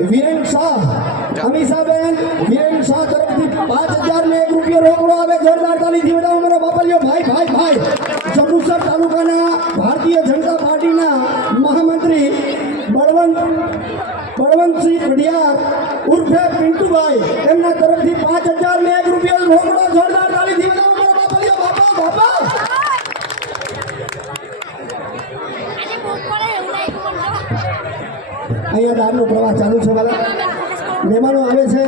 વિરેન શાહ, અમીષાબેન, વિરેન શાહ તરફથી પાંચ હજાર ને એક રૂપિયો રોકડો આવે, જોરદાર તાલીથી બધા અમારા બાપલિયો ભાઈ ભાઈ ભાઈ, જંબુસર તાલુકાના ભારતીય જનતા પાર્ટીના મહામંત્રી બળવંત, બળવંતસિંહ પઢિયાર ઉર્ફે પિન્ટુભાઈ, એમના તરફથી પાંચ હજાર ને એક રૂપિયા રોકડો, જોરદાર તાલીથી બધા અમારા બાપલિયો બાપા બાપા! અહીંયા દાનનો પ્રવાહ ચાલુ છે વાલા મહેમાનો આવે છે.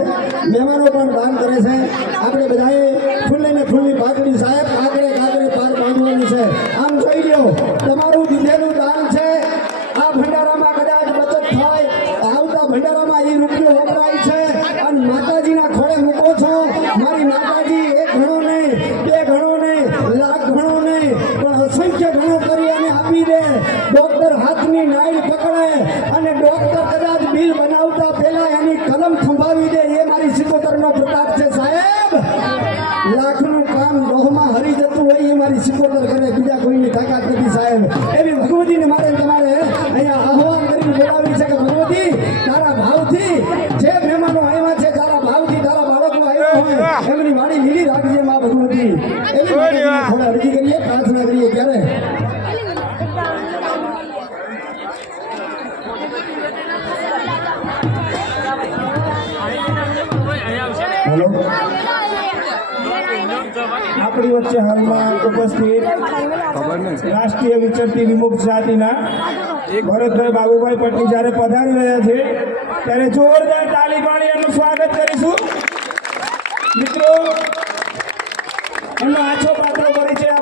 મહેમાનો પણ દાન કરે છે. આપણે બધાએ ખુલ્લે ને ખુલ્લી પાકડી સાહેબ આગળ કાકરે પાર બાંધવાની છે. આમ જોઈ લો તમારું દીધેલું દાન છે. આ ભંડારામાં કદાચ બચત થાય. આવતા ભંડારામાં એ રૂપિયો વપરાય છે. અને માતાજીના ખોળે મૂકો છો. મારી માતાજી એક ઘણો નહીં બે ઘણો નહીં લાખ ઘણો નહીં પણ અસંખ્ય ઘણો કરી અને આપી દે. ડોક્ટર હાથની નાઈલ પકડાય અને ડોક્ટર કદાચ બિલ બનાવતા પહેલા એની કલમ થંભાવી દે એ મારી સિકોતરનો પ્રતાપ છે સાહેબ. લાખનું કામ દોહમાં હરી જતું હોય એ મારી સિકોતર હેલો. આપણી વચ્ચે હાલમાં ઉપસ્થિત રાષ્ટ્રીય વિચરતી વિમુક્ત જાતિના ભરતભાઈ બાબુભાઈ પટેલ જ્યારે પધારી રહ્યા છે ત્યારે જોરદાર તાલી પાડી એમનું સ્વાગત કરીશું. મિત્રો એમનો આછો પાત્ર પરિચય